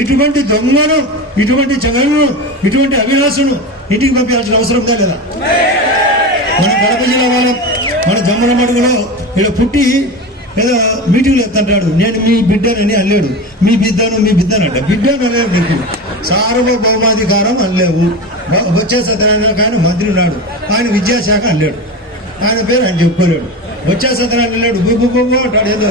ఇటువంటి దొంగను ఇటువంటి జగన్ను ఇటువంటి అవినాశును ఇంటికి పంపించాల్సిన అవసరం ఉందా లేదా? మన కడప జిల్లా వాళ్ళ మన జమ్మల మడుగులో ఇక్కడ పుట్టి ఏదో మీటింగ్లు ఎత్తంటాడు. నేను మీ బిడ్డనని అల్లేడు. మీ బిడ్డను మీ బిడ్డనంట బిడ్డను అనలేవు నీకు సార్వభౌమాధికారం అనలేవు వచ్చే సత్యనారాయణ కానీ మంత్రి ఉన్నాడు. ఆయన విద్యాశాఖ అల్లాడు. ఆయన పేరు ఆయన చెప్పుకోలేడు. వచ్చే సత్యనారాయణ అల్లాడు. బొబ్బు బొబ్బు అంటాడు. ఏదో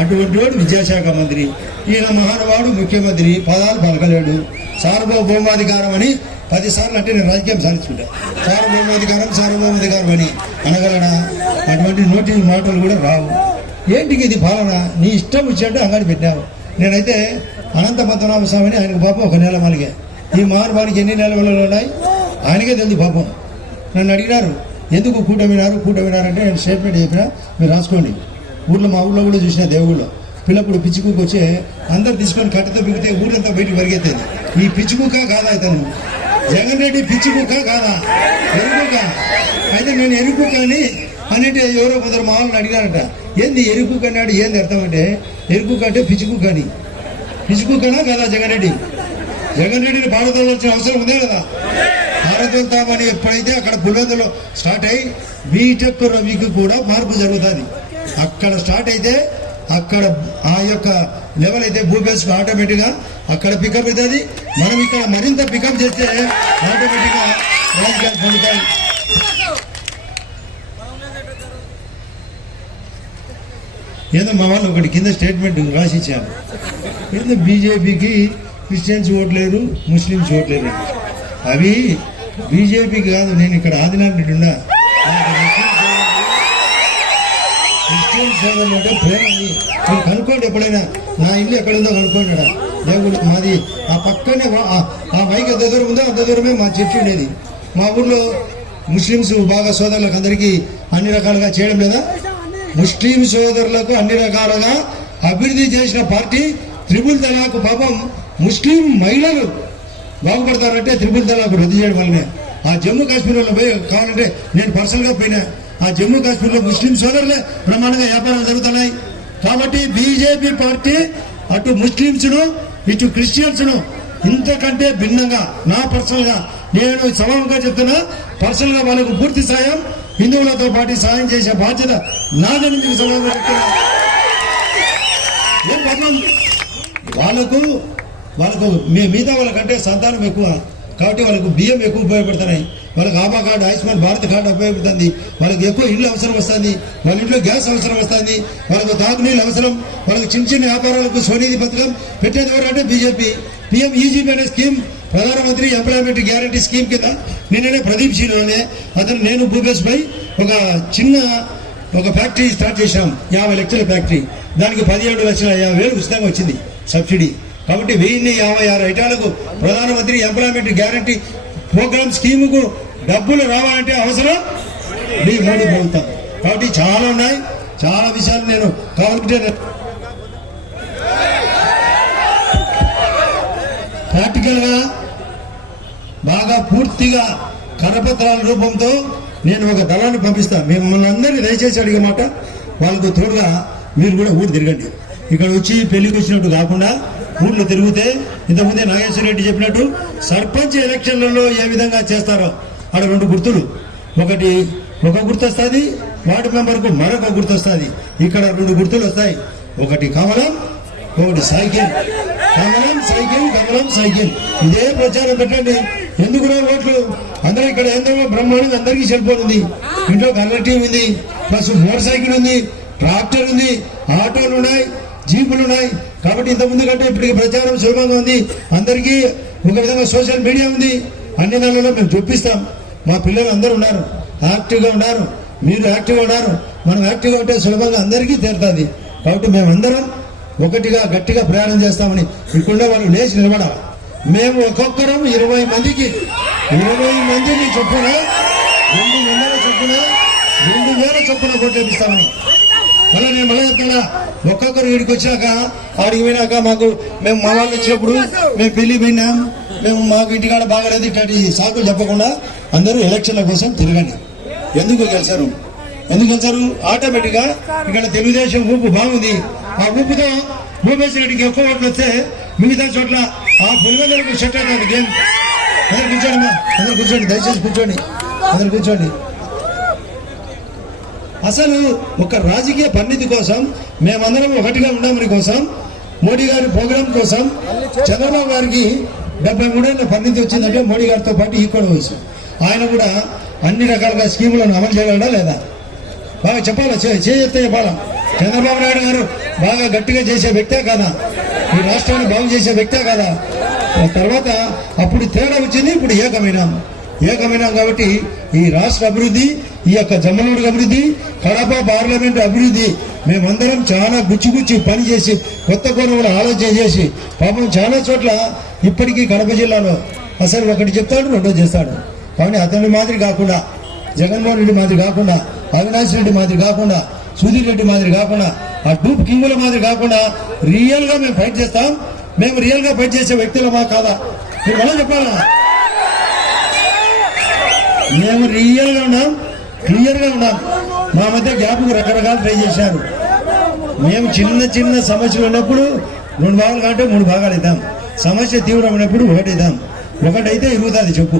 అటువంటి వాడు విద్యాశాఖ మంత్రి. ఈయన మహానుభావుడు ముఖ్యమంత్రి పదాలు పలకలేడు. సార్వభౌమాధికారం అని పదిసార్లు అంటే నేను రాజకీయం సాధించుకుంటా సార్వభౌమాధికారం సార్వభౌమాధికారం అని అనగలడా? అటువంటి నోటి మాటలు కూడా రావు. ఏంటికి ఇది పాలన? నీ ఇష్టం వచ్చినట్టు అంగడి పెట్టావు నేనైతే అనంత పద్మనాభ స్వామిని ఆయనకు పాపం ఒక నెల మలిగా. ఈ మహానుభావుడికి ఎన్ని నెలలు ఉన్నాయి? ఆయనకే తెలియదు పాపం. నన్ను అడిగినారు ఎందుకు కూటమినారు? కూటమినారంటే నేను స్టేట్మెంట్ చెప్పినా మీరు రాసుకోండి. ఊర్లో మా ఊళ్ళో కూడా చూసిన దేవుళ్ళు పిల్లప్పుడు పిచ్చుకుకి వచ్చి అందరు తీసుకొని కట్టెతో బిగితే ఊరంతా బయటికి పరిగెత్తేది. ఈ పిచ్చుకుక్క కాదా ఇతను? జగన్ రెడ్డి పిచ్చుకుక్క కాదా? ఎరుకుక్క అయితే నేను ఎరుకుక్క అని అన్నిటి ఎవరో కొందరు మామూలు వాళ్ళని అడిగారట. ఏంది ఎరుకుక్క అన్నాడు? ఏంది అర్థం అంటే కంటే అంటే కానీ అని. పిచ్చుకుక్కనా కదా జగన్ రెడ్డి? జగన్ రెడ్డిని పాడదోలాల్సిన అవసరం ఉందే కదా. భారతోత్తామని ఎప్పుడైతే అక్కడ పులివెందులో స్టార్ట్ అయ్యి బీటెక్ రవికి కూడా మార్పు జరుగుతుంది. అక్కడ స్టార్ట్ అయితే అక్కడ ఆ యొక్క లెవెల్ అయితే భూపేసుకు ఆటోమేటిక్గా అక్కడ పికప్ అవుతుంది. మనం ఇక్కడ మరింత పికప్ చేస్తే ఆటోమేటిక్గా రాజకీయాలు పొందుతాయి. ఏదో మా వాళ్ళు ఒకటి కింద స్టేట్మెంట్ రాసిచ్చారు ఏదో బీజేపీకి క్రిస్టియన్స్ ఓట్లేరు ముస్లిమ్స్ ఓట్లేరు అవి బీజేపీకి కాదు నేను ఇక్కడ ఆదినారెడ్డి ఉన్నా. క్రిస్టియన్ సోదరులు అంటే ప్రేమ ఉంది. మీరు కనుక్కోండి ఎప్పుడైనా. నా ఇల్లు ఎక్కడుందో కనుక్కోండి దేవుడు మాది ఆ పక్కనే ఆ- మైక్ ఎంత దూరం ఉందో అంత దూరమే మా చర్చి ఉండేది. మా ఊర్లో ముస్లిమ్స్ బాగా సోదరులకు అందరికీ అన్ని రకాలుగా చేయడం లేదా? ముస్లిం సోదరులకు అన్ని రకాలుగా అభివృద్ధి చేసిన పార్టీ త్రిపుల్ తలాకు పాపం ముస్లిం మహిళలు బాగుపడతారంటే త్రిపుల్ తలాకు రద్దు చేయడం వల్లనే. ఆ జమ్మూ కాశ్మీర్లో పోయి కావాలంటే నేను పర్సనల్గా పోయినా. ఆ జమ్మూ కాశ్మీర్లో ముస్లిం సోదరులే బ్రహ్మాండంగా వ్యాపారాలు జరుగుతున్నాయి. కాబట్టి బీజేపీ పార్టీ అటు ముస్లింస్ను ఇటు క్రిస్టియన్స్ను ఇంతకంటే భిన్నంగా నా పర్సనల్గా నేను సభంగా చెప్తున్నా పర్సనల్గా వాళ్ళకు పూర్తి సాయం హిందువులతో పాటు సాయం చేసే బాధ్యత నాదని నుంచి సభంగా చెప్తున్నా. ఏం వాళ్ళకు వాళ్ళకు మీ- మిగతా వాళ్ళకంటే సంతానం ఎక్కువ కాబట్టి వాళ్ళకు బియ్యం ఎక్కువ ఉపయోగపడుతున్నాయి. వాళ్ళకి ABHA card Ayushman Bharat card ఉపయోగపడుతుంది. వాళ్ళకి ఎక్కువ ఇల్లు అవసరం వస్తుంది. వాళ్ళ ఇంట్లో గ్యాస్ అవసరం వస్తుంది. వాళ్ళకు తాగునీళ్ళు అవసరం. వాళ్ళకి చిన్న చిన్న వ్యాపారాలకు స్వనిధి పథకం పెట్టేది ఎవరంటే బీజేపీ. పిఎం ఈజీపీ అనే స్కీమ్ ప్రధానమంత్రి ఎంప్లాయ్మెంట్ గ్యారంటీ స్కీమ్ కింద నిన్ననే ప్రదీప్ సీన్ అనే అతను నేను భూపేష్ పై ఒక చిన్న ఒక ఫ్యాక్టరీ స్టార్ట్ చేశాం. యాభై లక్షల ఫ్యాక్టరీ. దానికి పదిహేడు లక్షల యాభై వేలు ఉచితంగా వచ్చింది సబ్సిడీ. కాబట్టి వెయ్యిన్ని యాభై ఆరు ఐటాలకు ప్రధానమంత్రి ఎంప్లాయ్మెంట్ గ్యారంటీ ప్రోగ్రామ్ స్కీముకు డబ్బులు రావాలంటే అవసరం? మీ మోడీ ప్రభుత్వం. కాబట్టి చాలా ఉన్నాయి. చాలా విషయాలు నేను కావాలంటే ప్రాక్టికల్గా బాగా పూర్తిగా కరపత్రాల రూపంతో నేను ఒక దళాన్ని పంపిస్తాను మిమ్మల్ని అందరినీ దయచేసి అడిగే మాట వాళ్ళకు తోడుగా మీరు కూడా ఊరు తిరగండి. ఇక్కడ వచ్చి పెళ్ళికి వచ్చినట్టు కాకుండా ఊళ్ళో తిరిగితే ఇంతకుముందే నాగేశ్వర రెడ్డి చెప్పినట్టు సర్పంచ్ ఎలక్షన్లలో ఏ విధంగా చేస్తారో అక్కడ రెండు గుర్తులు. ఒకటి ఒక గుర్తు వస్తుంది వార్డు మెంబర్కు మరొక గుర్తు వస్తుంది ఇక్కడ రెండు గుర్తులు వస్తాయి. ఒకటి కమలం ఒకటి సైకిల్. కమలం సైకిల్ కమలం సైకిల్. ఇదే ప్రచారం పెట్టండి. ఎందుకు ఓట్లు? అందరూ ఇక్కడ ఏందో బ్రహ్మాండం అందరికీ సరిపోతుంది ఇంట్లో కలర్ టీవీ ఉంది ప్లస్ మోటార్ సైకిల్ ఉంది ట్రాక్టర్ ఉంది ఆటోలు ఉన్నాయి జీపులు ఉన్నాయి. కాబట్టి ఇంతకుముందు ముందు కంటే ఇప్పటికి ప్రచారం సులభంగా ఉంది. అందరికీ ఒక విధంగా సోషల్ మీడియా ఉంది. అన్ని నెలల్లో మేము చూపిస్తాం. మా పిల్లలు అందరూ ఉన్నారు. యాక్టివ్గా ఉన్నారు. మీరు యాక్టివ్గా ఉన్నారు. మనం యాక్టివ్గా ఉంటే సులభంగా అందరికీ తీరుతుంది కాబట్టి మేమందరం ఒకటిగా గట్టిగా ప్రయాణం చేస్తామని ఇక్కడ వాళ్ళు లేచి నిలబడాలి. మేము ఒక్కొక్కరం ఇరవై మందికి ఇరవై మందికి చొప్పున రెండు వందల చొప్పున రెండు వేల చొప్పున కొట్టేపిస్తామని. మళ్ళీ నేను మళ్ళీ చెప్తున్నా ఒక్కొక్కరు వీడికి వచ్చాక ఆడికి పోయినాక మాకు మేము మా వాళ్ళు వచ్చినప్పుడు మేము పెళ్ళి పోయినాం మేము మాకు ఇంటికాడ బాగలేదు ఇట్లాంటి సాకులు చెప్పకుండా అందరూ ఎలక్షన్ల కోసం తిరగండి. ఎందుకు గెలిచారు? ఎందుకు గెలిచారు? ఆటోమేటిక్గా ఇక్కడ తెలుగుదేశం ఊపు బాగుంది. ఆ ఊపుతో భూపేశ్వర రెడ్డికి ఎక్కువ ఓట్లు వస్తే మిగతా చోట్ల ఆ పులివెందులకు షట్ అవుతారు గేమ్ అందరు కూర్చోండి మా అందరు కూర్చోండి. దయచేసి కూర్చోండి. అందరు కూర్చోండి. అసలు ఒక రాజకీయ పరిణితి కోసం మేమందరం ఒకటిగా ఉండమని కోసం మోడీ గారి ప్రోగ్రాం కోసం చంద్రబాబు గారికి డెబ్బై మూడేళ్ళ పరిణితి వచ్చిందంటే మోడీ గారితో పాటు ఈక్వల్ వయసు ఆయన కూడా అన్ని రకాలుగా స్కీములను అమలు చేయగలడా లేదా? బాగా చెప్పాలా? చే- చేస్తే చెప్పాలా? చంద్రబాబు నాయుడు గారు బాగా గట్టిగా చేసే వ్యక్తే కాదా? ఈ రాష్ట్రాన్ని బాగు చేసే వ్యక్తే కాదా? తర్వాత అప్పుడు తేడా వచ్చింది ఇప్పుడు ఏకమైనాము ఏకమైనాం కాబట్టి ఈ రాష్ట్ర అభివృద్ధి ఈ యొక్క జమ్మలూరు అభివృద్ధి కడప పార్లమెంట్ అభివృద్ధి మేమందరం చాలా గుచ్చి గుచ్చి పని చేసి కొత్త కోణంలో ఆలోచన చేసి పాపం చాలా చోట్ల ఇప్పటికీ కడప జిల్లాలో అసలు ఒకటి చెప్తాడు రెండో చేస్తాడు. కానీ అతని మాదిరి కాకుండా జగన్మోహన్ రెడ్డి మాదిరి కాకుండా అవినాష్ రెడ్డి మాదిరి కాకుండా సుధీర్ రెడ్డి మాదిరి కాకుండా ఆ డూప్ కింగుల మాదిరి కాకుండా రియల్గా మేము ఫైట్ చేస్తాం. మేము రియల్గా ఫైట్ చేసే వ్యక్తులమా కాదా? మీరు మళ్ళీ చెప్పాలా? మేము రియల్గా ఉన్నాం క్లియర్గా ఉన్నాం. మా మధ్య గ్యాప్ రకరకాలు ట్రై చేశారు. మేము చిన్న చిన్న సమస్యలు ఉన్నప్పుడు రెండు భాగాలు కంటే మూడు భాగాలు ఇద్దాం. సమస్య తీవ్రమైనప్పుడు ఒకటి ఇద్దాం. ఒకటైతే ఇరుగుతుంది చెప్పు.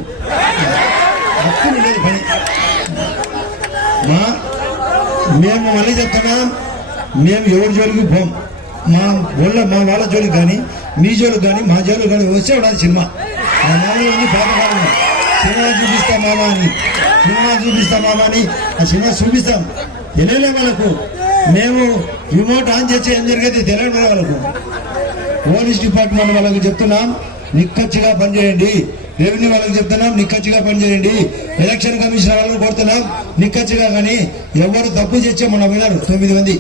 అప్పుడు పని. మా మేము మళ్ళీ చెప్తున్నాం మేము ఎవరి జోలికి పోం. మా వాళ్ళ మా వాళ్ళ జోలికి కానీ మీ జోలికి కానీ మా జోలికి కానీ వచ్చే ఉండాలి సినిమా. మా మామూలు ఉంది సినిమా చూపిస్తా మామ అని సినిమా చూపిస్తాం మామ అని ఆ సినిమా చూపిస్తాం తెలియలే వాళ్ళకు మేము రిమోట్ ఆన్ చేసి ఏం జరిగేది తెలియదు వాళ్ళకు. పోలీస్ డిపార్ట్మెంట్ వాళ్ళకి చెప్తున్నాం నిక్కచ్చిగా పనిచేయండి రెవెన్యూ వాళ్ళకి చెప్తున్నాం నిక్కచ్చిగా పనిచేయండి ఎలక్షన్ కమిషన్ వాళ్ళని కోరుతున్నాం నిక్కచ్చిగా కానీ ఎవరు తప్పు చేసే మన వినరు తొమ్మిది మంది.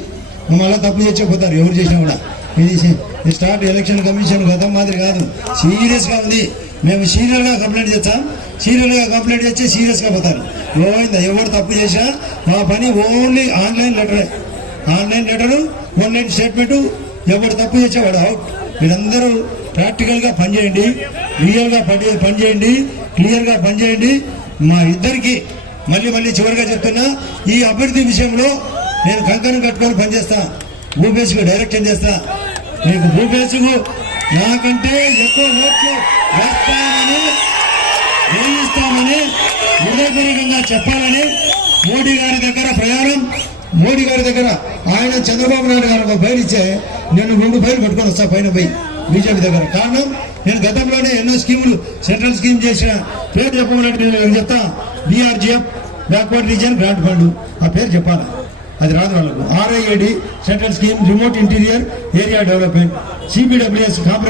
మళ్ళీ తప్పు చేసే పోతారు ఎవరు చేసినా కూడా. ఇది స్టార్ట్ ఎలక్షన్ కమిషన్ గతం మాదిరి కాదు. సీరియస్గా ఉంది. మేము సీరియల్గా కంప్లైంట్ చేస్తాం. సీరియల్గా కంప్లైంట్ చేస్తే సీరియస్గా పోతారు. ఏమైందా? ఎవరు తప్పు చేసినా మా పని ఓన్లీ ఆన్లైన్ లెటరే. ఆన్లైన్ లెటరు ఆన్లైన్ స్టేట్మెంట్ ఎవరు తప్పు చేసేవాడు అవుట్. మీరందరూ ప్రాక్టికల్గా పనిచేయండి రియల్గా పని పనిచేయండి క్లియర్గా పనిచేయండి. మా ఇద్దరికి మళ్ళీ మళ్ళీ చివరిగా చెప్తున్నా ఈ అభివృద్ధి విషయంలో నేను కంకణం కట్టుకొని పనిచేస్తా. భూపేష్కు డైరెక్షన్ చేస్తా. మీకు భూపేష్కు నాకంటే ఎక్కువ ఓట్లు వేస్తానని వేయిస్తామని హృదయపూర్వకంగా చెప్పాలని మోడీ గారి దగ్గర ప్రయాణం మోడీ గారి దగ్గర ఆయన చంద్రబాబు నాయుడు గారు ఒక ఫైల్ ఇచ్చే నేను రెండు ఫైల్ పట్టుకొని వస్తా పైన పోయి బీజేపీ దగ్గర. కారణం నేను గతంలోనే ఎన్నో స్కీములు సెంట్రల్ స్కీమ్ చేసిన పేరు చెప్పమన్నట్టు నేను చెప్తా? BRGF backward region grant fund ఆ పేరు చెప్పాలి? అది రాదు వాళ్ళకు. RIAD central scheme remote interior area development. CBWS